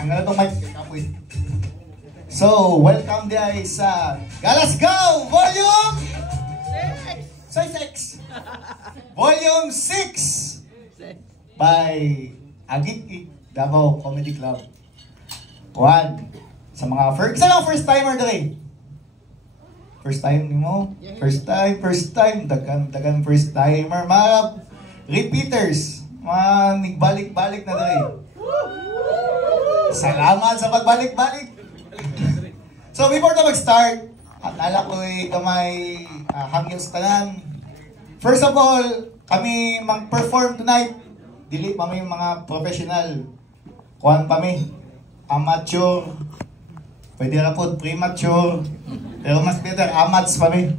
Tanggal itong mic. Kapoy. So, welcome guys sa Galasgaw Volume 6 Volume 6 by Agit Davao Comedy Club. One sa mga first timer dali. First time mo? First time, dagan first timer, mga repeaters, mga nagbalik-balik na dali. Salamat sa pagbalik-balik. So before na mag-start, at ala ko'y kamay hangyo sa tanan. First of all, kami mag-perform tonight. Dili pa may mga professional. Kuhan pa may amateur. Pwede na po premature. Pero mas better, amats pa may.